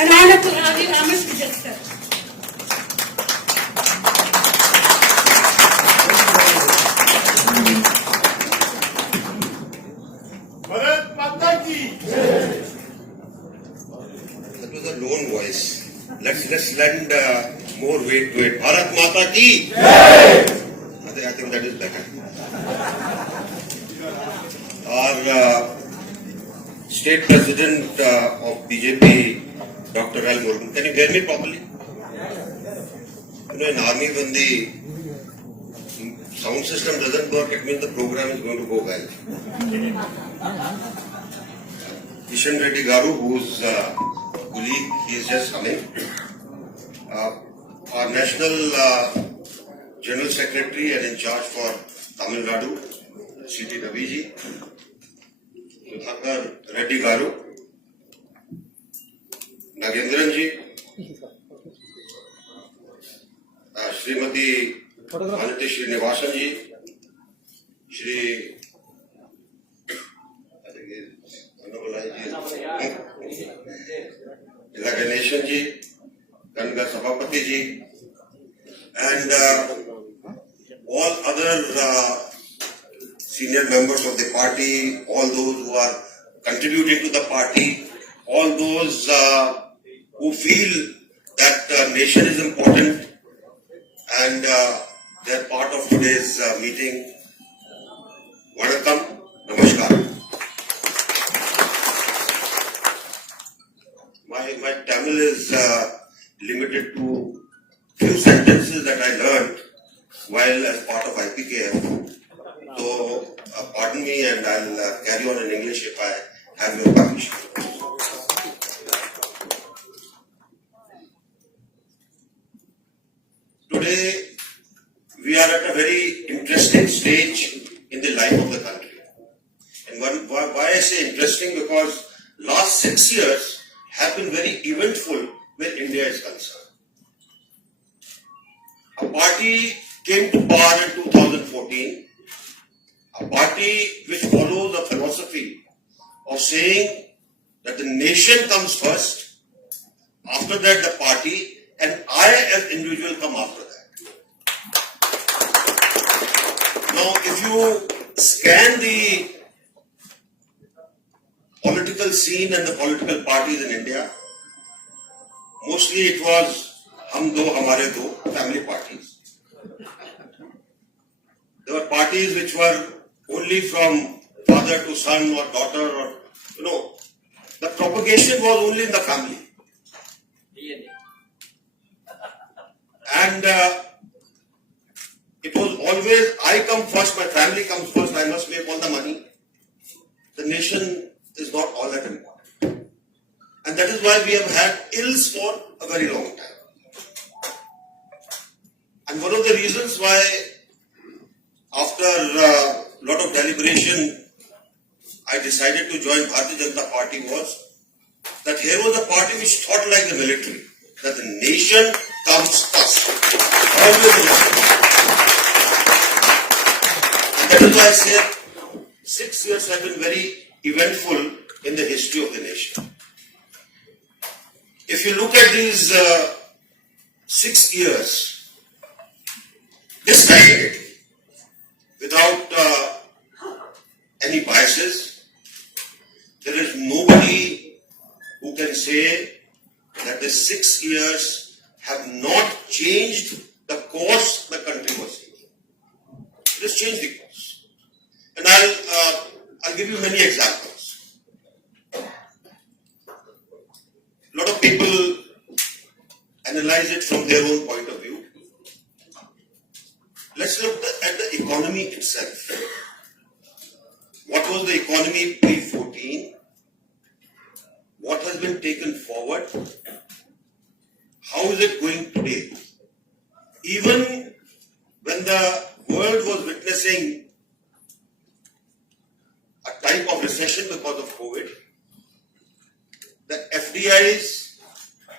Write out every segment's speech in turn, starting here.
And ఆయనకు అది ఆమెకు చేస్తారు. भारत माता की. That was a lone voice. Let's lend more weight to it. Bharat Mata ki. I think that is better. Our state president of BJP, Dr. Al Murugan, can you hear me properly? You know, in army, when the sound system doesn't work, it means the program is going to go well. Kishan Reddy Garu, who's colleague, he is just coming. Our National General Secretary and in charge for Tamil Nadu, C.T. Raviji, Sudhakar Reddy Garu, Nagendran ji, Srimati Anati Srinivasan ji, Shri Ganeshan ji, Ganga Sabhapati ji, and all other senior members of the party, all those who are contributing to the party, all those who feel that nation is important and they are part of today's meeting. Vanakkam, namaskar. My Tamil is limited to few sentences that I learned while as part of IPKF. So pardon me and I'll carry on in English if I have your permission. Today we are at a very interesting stage in the life of the country. And why I say interesting, because last 6 years have been very eventful where India is concerned. A party came to power in 2014, a party which follows a philosophy of saying that the nation comes first, after that the party, and I as individual come after that. Now, if you scan the political scene and the political parties in India, mostly it was hum do hamare do, family parties. There were parties which were only from father to son or daughter, or the propagation was only in the family. And it was always, I come first, my family comes first, I must make all the money. The nation is not all that important. And that is why we have had ills for a very long time. And one of the reasons why, after a lot of deliberation, I decided to join Bharatiya Janata Party was that here was a party which thought like the military, that the nation comes first. Always the nation. And that is why I said 6 years have been very eventful in the history of the nation. If you look at these 6 years, dispassionately, without any biases, there is nobody who can say that the 6 years have not changed the course the country was taking. It has changed the course. And I'll give you many examples. A lot of people analyze it from their own point of view. Let's look at the economy itself. What was the economy pre-14? What has been taken forward? How is it going today? Even when the world was witnessing a type of recession because of COVID, the FDIs,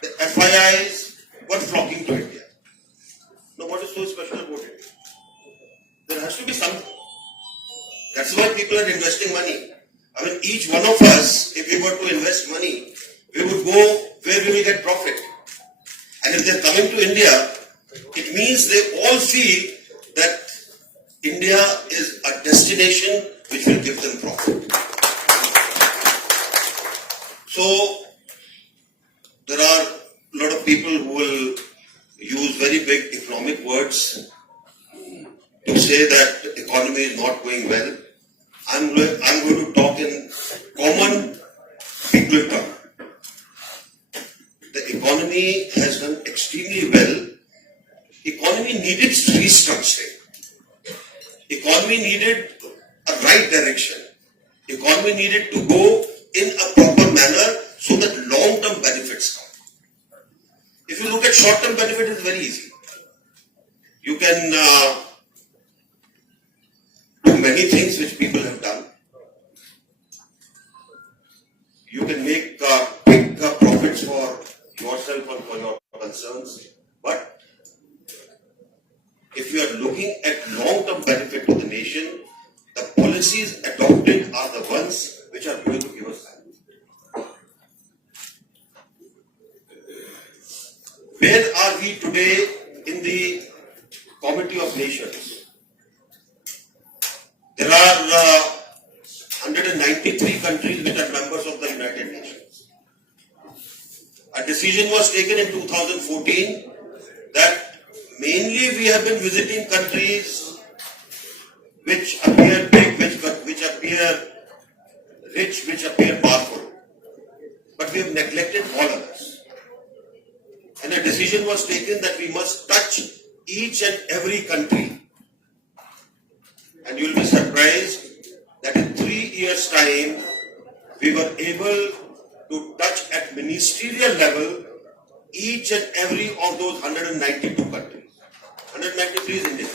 the FIIs were flocking to India. Now, what is so special about it? There has to be something. That's why people are investing money. I mean, each one of us, if we were to invest money, we would go where we will get profit. And if they're coming to India, it means they all feel that India is a destination which will give them profit. So, there are a lot of people who will use very big economic words to say that the economy is not going well. I'm going to talk in common people terms. The economy has done extremely well. Economy needed restructuring. Economy needed a right direction. Economy needed to go in a proper manner so that long-term benefits come. If you look at short-term benefit, it's very easy. You can do many things which people have done. You can make quick profits for yourself and for your concerns. But if you are looking at long-term benefit to the nation, the policies adopted are the ones which are going to give us that. Where are we today in the Committee of Nations? There are 193 countries which are members of the United Nations. A decision was taken in 2014 that mainly we have been visiting countries which appear big, which appear rich, which appear powerful. But we have neglected all others. And a decision was taken that we must touch each and every country. And you will be surprised that in 3 years' time, we were able to touch at ministerial level each and every of those 192 countries. 193 is India.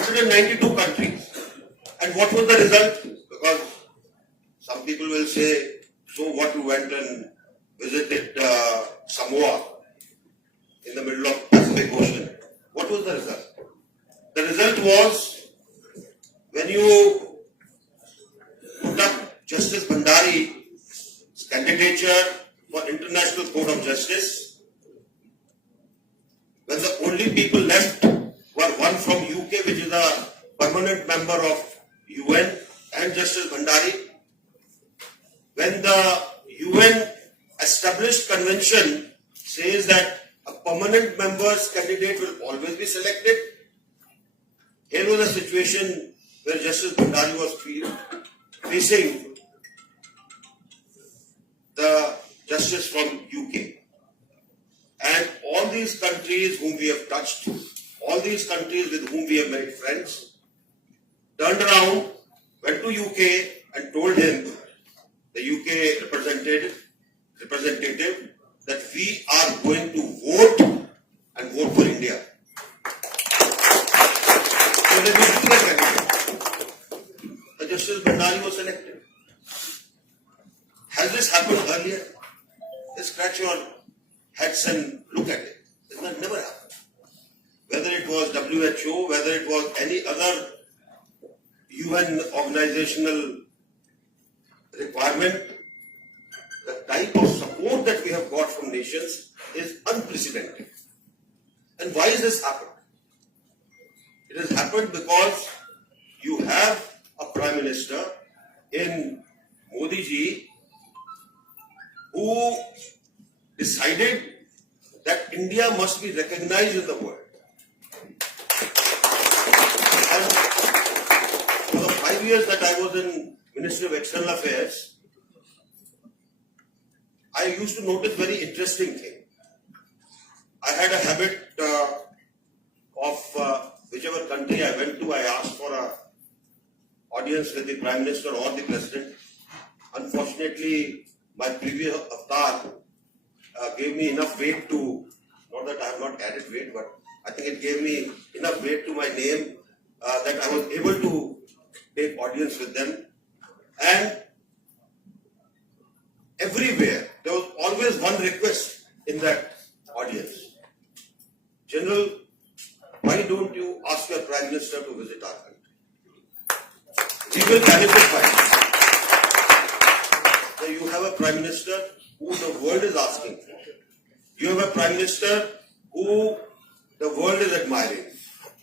192 countries. And what was the result? Because some people will say, so what, you went and visited Samoa in the middle of Pacific Ocean. What was the result? The result was when you put up Justice Bhandari's candidature for International Court of Justice, when the only people left were one from UK, which is a permanent member of UN, and Justice Bhandari, when the UN established convention says that a permanent member's candidate will always be selected, here was a situation where Justice Bhandari was facing the justice from UK. And all these countries whom we have touched, all these countries with whom we have made friends, turned around, went to UK and told him, the UK representative, that we are going to vote and vote for India. So they withdrew their candidate. The Justice Bhandari was selected. Has this happened earlier? Just scratch your heads and look at it. It never happened. Whether it was WHO, whether it was any other UN organizational requirement, the type of support that we have got from nations is unprecedented. And why has this happened? It has happened because you have a Prime Minister in Modi ji who decided that India must be recognized in the world. And for the 5 years that I was in Ministry of External Affairs, I used to notice very interesting thing. I had a habit of whichever country I went to, I asked for an audience with the Prime Minister or the President. Unfortunately, my previous avatar gave me enough weight to, not that I have not added weight, but I think it gave me enough weight to my name that I was able to take audience with them. And everywhere, there was always one request in that audience. General, why don't you ask your Prime Minister to visit our country? He will benefit by it. Prime Minister who the world is asking for. You have a Prime Minister who the world is admiring.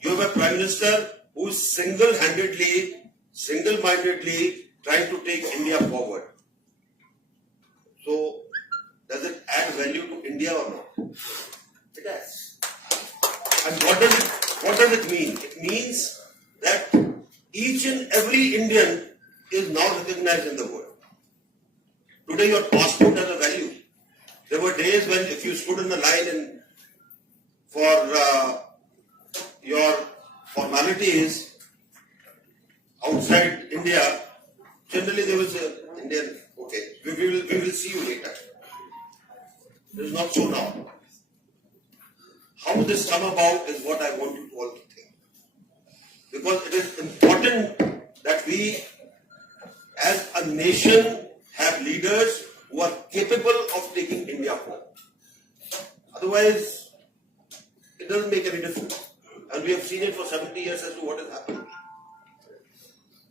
You have a Prime Minister who is single-mindedly trying to take India forward. So, does it add value to India or not? It does. And what does it mean? It means that each and every Indian is now recognized in the world. Today your passport has a value. There were days when if you stood in the line for your formalities outside India, generally there was an Indian, okay, we will see you later. It is not so now. How this come about is what I want you all to think. Because it is important that we as a nation have leaders who are capable of taking India forward. Otherwise, it doesn't make any difference. And we have seen it for 70 years as to what has happened.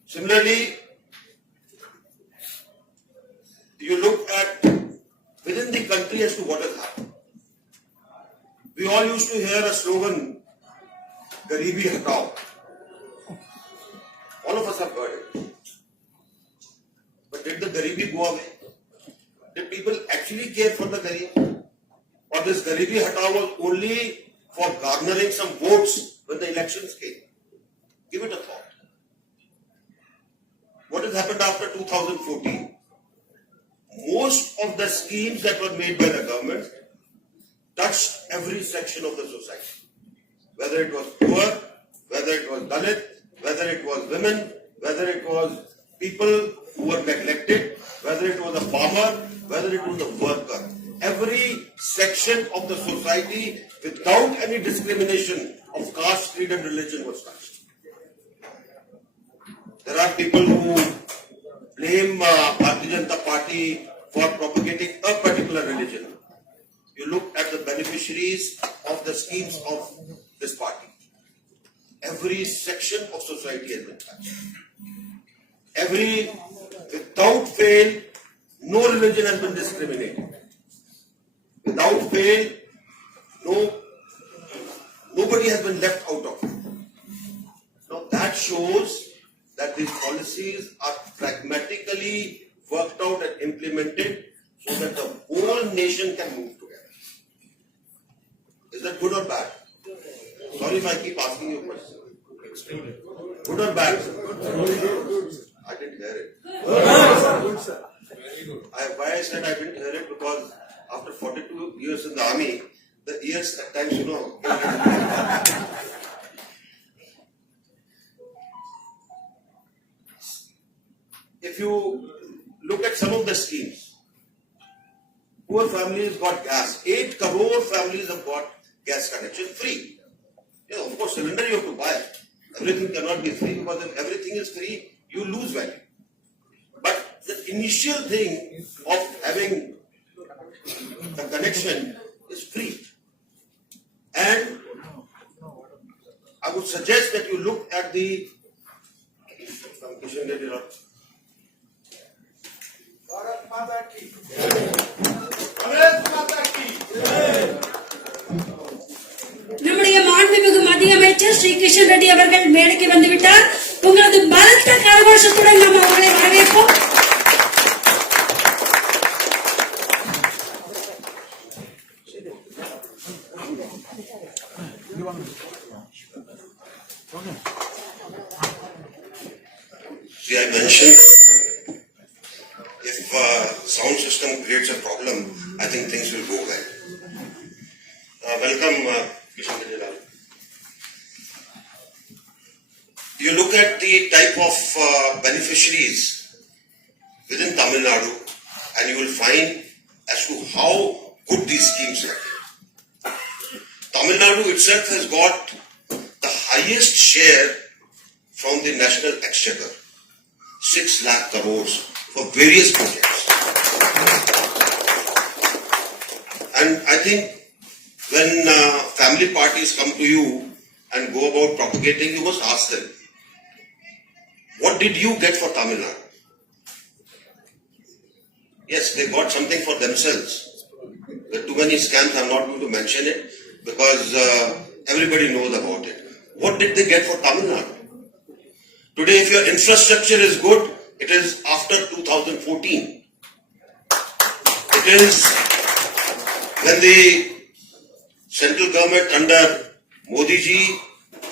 Similarly, you look at within the country as to what has happened. We all used to hear a slogan, Garibi Hatao. All of us have heard it. But did the Garibi go away? Did people actually care for the Garib? Or this Garibi Hatao was only for garnering some votes when the elections came? Give it a thought. What has happened after 2014? Most of the schemes that were made by the government touched every section of the society. Whether it was poor, whether it was Dalit, whether it was women, whether it was people who were neglected, whether it was a farmer, whether it was a worker. Every section of the society without any discrimination of caste, creed and religion was touched. There are people who blame Bharatiya Janata Party for propagating a particular religion. You look at the beneficiaries of the schemes of this party. Every section of society has been touched. Without fail, no religion has been discriminated. Without fail, nobody has been left out of it. Now that shows that these policies are pragmatically worked out and implemented so that the whole nation can move together. Is that good or bad? Sorry if I keep asking you questions. Good or bad? I didn't hear it. Good, sir. Why I said I didn't hear it because after 42 years in the army, the ears at times, get a little If you look at some of the schemes, poor families got gas. 8 crore families have got gas connection free. Of course, cylinder you have to buy. Everything cannot be free because if everything is free, you lose value. But the initial thing of having the connection is free. And I would suggest that you look at the Bharat Mata ki. Bharat Mata ki. நம்முடைய மாண்புமிகு மத்திய அமைச்சர் ஸ்ரீ கிஷன் ரெட்டி அவர்கள் மேடைக்கு வந்துவிட்டார். உங்களது பலத்த கரகோஷத்துடன் நாம் அவர்களை வரவேற்போம். See, I mentioned if sound system creates a problem, I think things will go well. Welcome, Kishan Reddy. You look at the type of beneficiaries within Tamil Nadu and you will find as to how good these schemes are. Tamil Nadu itself has got the highest share from the national exchequer, 6 lakh crores for various projects. And I think when family parties come to you and go about propagating, you must ask them, what did you get for Tamil Nadu? Yes, they got something for themselves. There are too many scams, I'm not going to mention it because everybody knows about it. What did they get for Tamil Nadu? Today, if your infrastructure is good, it is after 2014. It is when the central government under Modi ji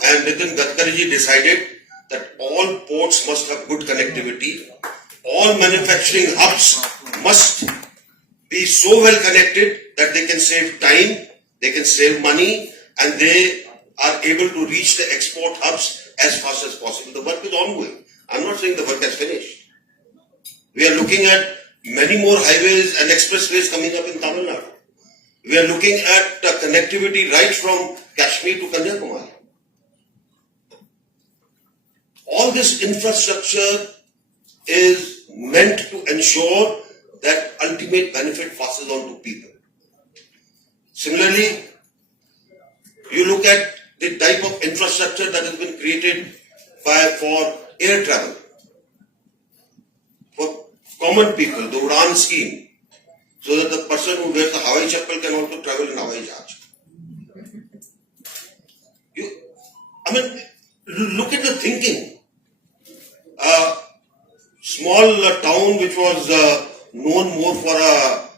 and Nitin Gadkari ji decided that all ports must have good connectivity, all manufacturing hubs must be so well connected that they can save time, they can save money, and they are able to reach the export hubs as fast as possible. The work is ongoing. I'm not saying the work has finished. We are looking at many more highways and expressways coming up in Tamil Nadu. We are looking at connectivity right from Kashmir to Kanyakumari. All this infrastructure is meant to ensure that ultimate benefit passes on to people. Similarly, you look at the type of infrastructure that has been created for air travel, for common people, the Udan scheme, so that the person who wears the Hawai Chappal can also travel in Hawai Jahaj. Look at the thinking. A small town which was known more for a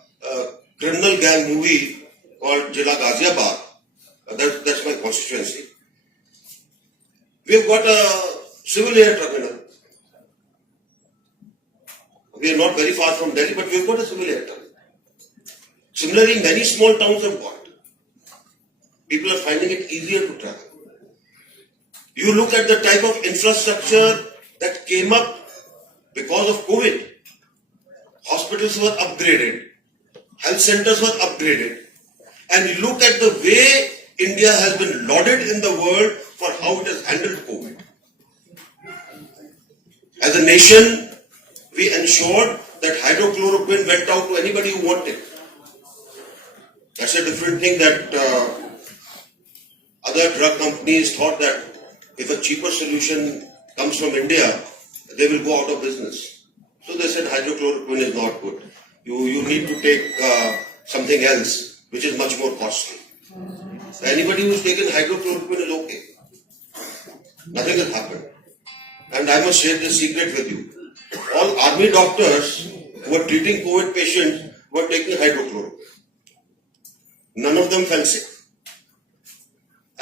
criminal gang movie called Jila Ghaziabad, that's my constituency. We have got a civil air terminal. We are not very far from Delhi, but we have got a civil air terminal. Similarly, many small towns have got. People are finding it easier to travel. You look at the type of infrastructure that came up because of COVID. Hospitals were upgraded, health centers were upgraded, and you look at the way India has been lauded in the world for how it has handled COVID. As a nation, we ensured that hydrochloroquine went out to anybody who wanted. That's a different thing that other drug companies thought that if a cheaper solution comes from India, they will go out of business. So they said hydrochloroquine is not good. You need to take something else which is much more costly. So anybody who's taken hydrochloroquine is okay. Nothing has happened. And I must share this secret with you. All army doctors who were treating COVID patients were taking hydrochloroquine. None of them fell sick.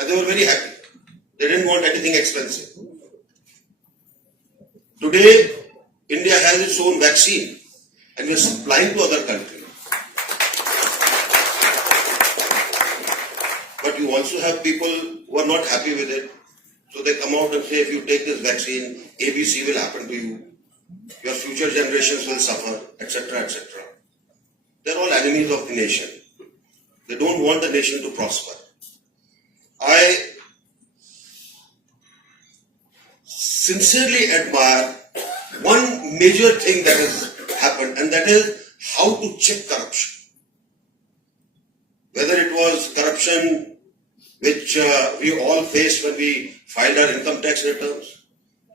And they were very happy. They didn't want anything expensive. Today, India has its own vaccine and we are supplying to other countries. But you also have people who are not happy with it. So they come out and say, if you take this vaccine, ABC will happen to you. Your future generations will suffer, etc., etc. They're all enemies of the nation. They don't want the nation to prosper. I sincerely admire one major thing that has happened, and that is how to check corruption. Whether it was corruption which we all faced when we filed our income tax returns,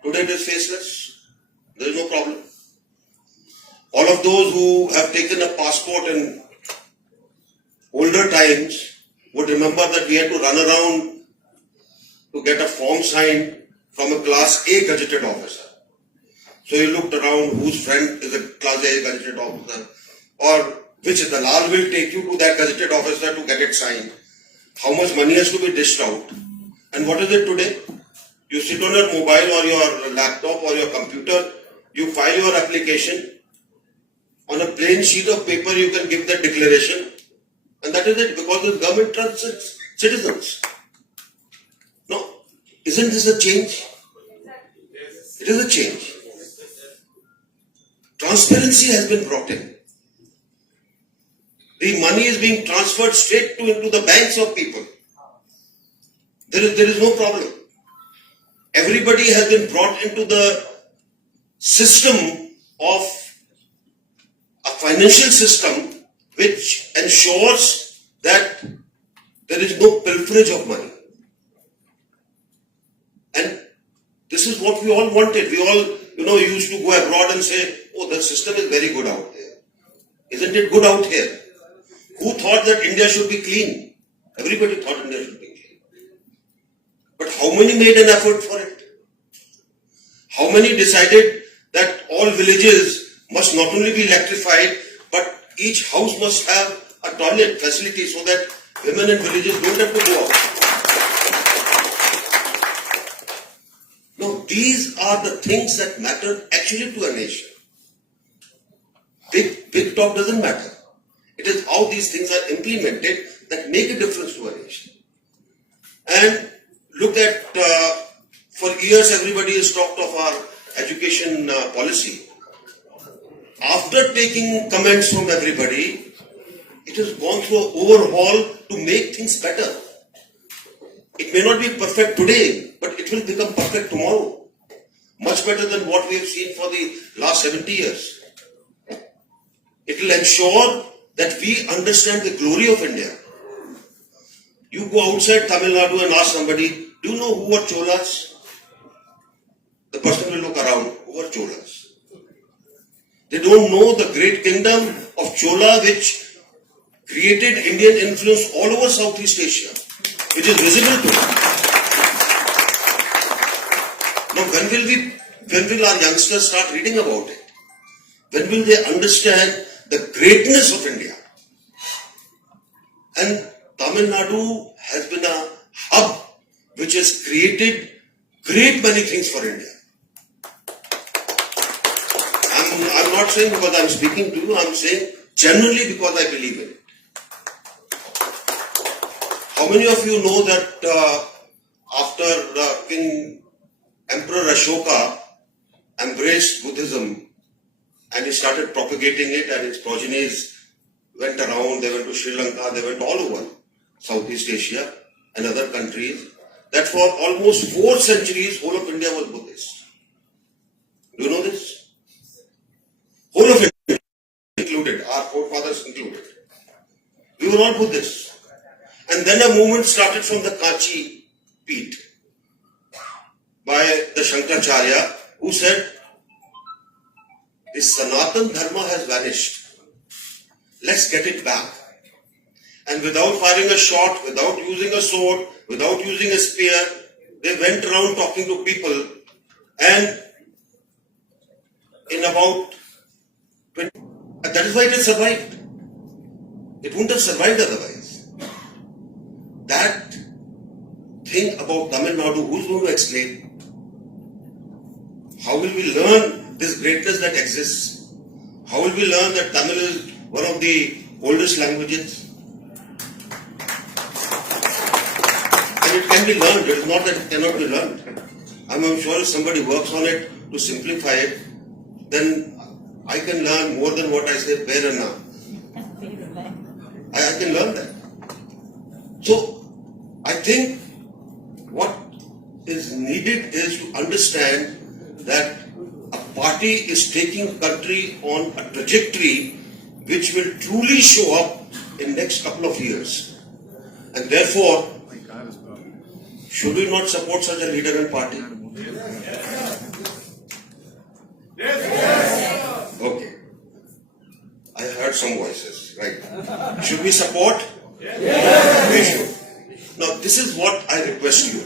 today it is faceless. There is no problem. All of those who have taken a passport in older times would remember that we had to run around to get a form signed from a class A gazetted officer. So you looked around whose friend is a class A gazetted officer, or which dalal will take you to that gazetted officer to get it signed. How much money has to be dished out? And what is it today? You sit on your mobile or your laptop or your computer, you file your application. On a plain sheet of paper, you can give that declaration. And that is it, because the government trusts its citizens. No, isn't this a change? It is a change. Transparency has been brought in. The money is being transferred straight into the banks of people. There is no problem. Everybody has been brought into the system of a financial system which ensures that there is no pilferage of money. And this is what we all wanted. We all, used to go abroad and say, oh, the system is very good out there. Isn't it good out here? Who thought that India should be clean? Everybody thought India should be clean. But how many made an effort for it? How many decided that all villages must not only be electrified, but each house must have a toilet facility so that women in villages don't have to go out? No, these are the things that matter actually to a nation. Big talk doesn't matter. It is how these things are implemented that make a difference to a nation. And look at, for years everybody has talked of our education policy. After taking comments from everybody, it has gone through an overhaul to make things better. It may not be perfect today, but it will become perfect tomorrow. Much better than what we have seen for the last 70 years. It will ensure that we understand the glory of India. You go outside Tamil Nadu and ask somebody, do you know who were Cholas? The person will look around, who were Cholas? They don't know the great kingdom of Chola which created Indian influence all over Southeast Asia, which is visible to them. Now when will our youngsters start reading about it? When will they understand the greatness of India? And Tamil Nadu has been a hub which has created great many things for India. I'm not saying because I'm speaking to you, I'm saying genuinely because I believe in it. How many of you know that after King Emperor Ashoka embraced Buddhism and he started propagating it and its progenies went around, they went to Sri Lanka, they went all over Southeast Asia and other countries, that for almost 4 centuries whole of India was Buddhist. Do you know this? Whole of India included, our forefathers included. We were all Buddhists. And then a movement started from the Kanchi Peeth by the Shankaracharya, who said, this Sanatan Dharma has vanished. Let's get it back. And without firing a shot, without using a sword, without using a spear, they went around talking to people, and in about 20, that is why it has survived. It wouldn't have survived otherwise. That thing about Tamil Nadu, who's going to explain? How will we learn this greatness that exists? How will we learn that Tamil is one of the oldest languages? And it can be learned. It is not that it cannot be learned. I'm sure if somebody works on it to simplify it, then I can learn more than what I say, Perana. I can learn that. So, I think what is needed is to understand that a party is taking country on a trajectory which will truly show up in next couple of years. And therefore, should we not support such a leader and party? Okay. I heard some voices, right? Should we support? We should. Now, this is what I request you.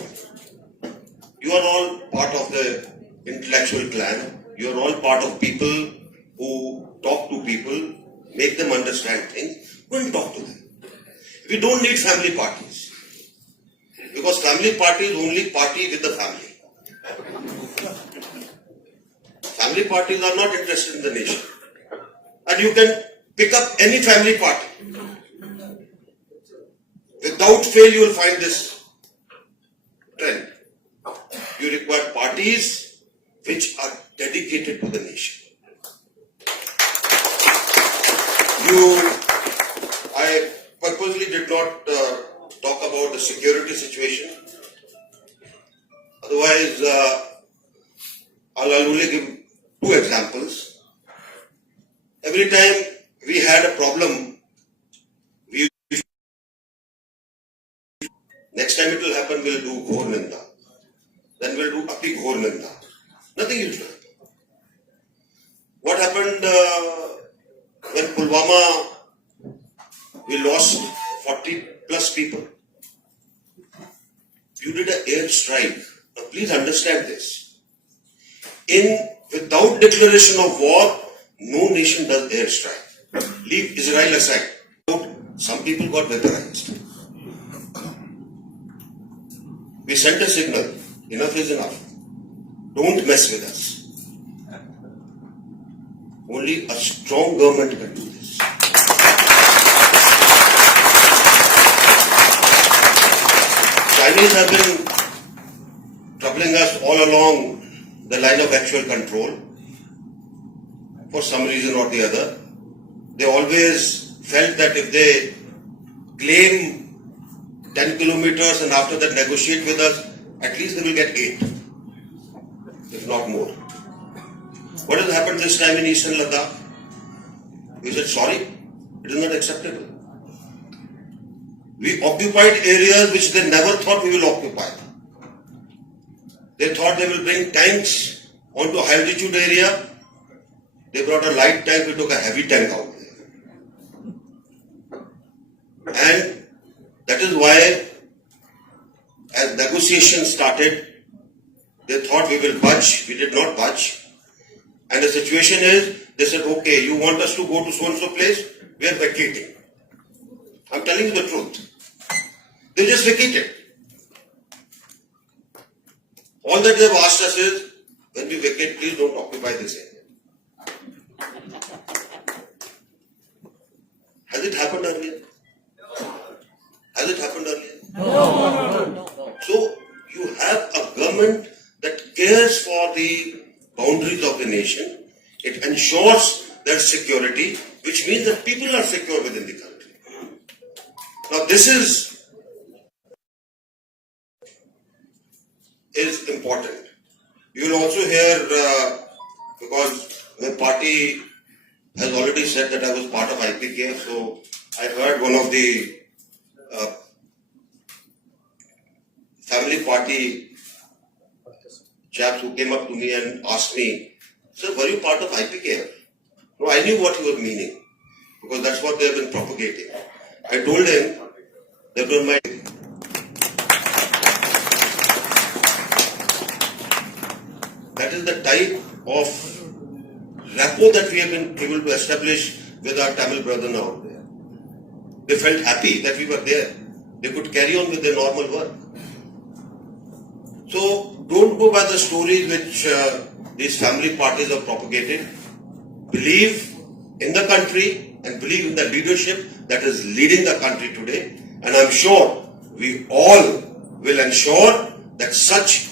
You are all part of the intellectual clan. You are all part of people who talk to people, make them understand things. Go and talk to them. We don't need family parties. Because family party is only party with the family. Family parties are not interested in the nation. And you can pick up any family party. Without fail, you will find this trend. You require parties which are dedicated to the nation. I purposely did not talk about the security situation. Otherwise, I'll only give 2 examples. Every time we had a problem, next time it will happen, we'll do Ghor Ninda. Then we'll do Ati Ghor Ninda. Nothing usual. What happened when Pulwama, we lost 40 plus people. You did an air strike. Now please understand this. Without declaration of war, no nation does air strike. Leave Israel aside. Some people got vaporized. We sent a signal. Enough is enough. Don't mess with us. Only a strong government can do this. Chinese have been troubling us all along the line of actual control for some reason or the other. They always felt that if they claim 10 kilometers and after that negotiate with us, at least they will get 8, if not more. What has happened this time in Eastern Ladakh? We said sorry, it is not acceptable. We occupied areas which they never thought we will occupy. They thought they will bring tanks onto a high altitude area. They brought a light tank, we took a heavy tank out there. And that is why, as negotiations started, they thought we will budge. We did not budge. And the situation is, they said, okay, you want us to go to so-and-so place? We are vacating. I'm telling you the truth. They just vacated. All that they have asked us is, when we vacate, please don't occupy this area. Has it happened earlier? Has it happened earlier? No. So, you have a government that cares for the boundaries of the nation. It ensures their security, which means that people are secure within the country. Now, this is important. You will also hear, because the party has already said that I was part of IPKF, so I heard one of the family party chaps who came up to me and asked me, sir, were you part of IPKF? No, I knew what he was meaning, because that's what they have been propagating. I told him that was my... That is the type of rapport that we have been able to establish with our Tamil brethren out there. They felt happy that we were there. They could carry on with their normal work. So, don't go by the stories which these family parties are propagating. Believe in the country and believe in the leadership that is leading the country today. And I'm sure we all will ensure that such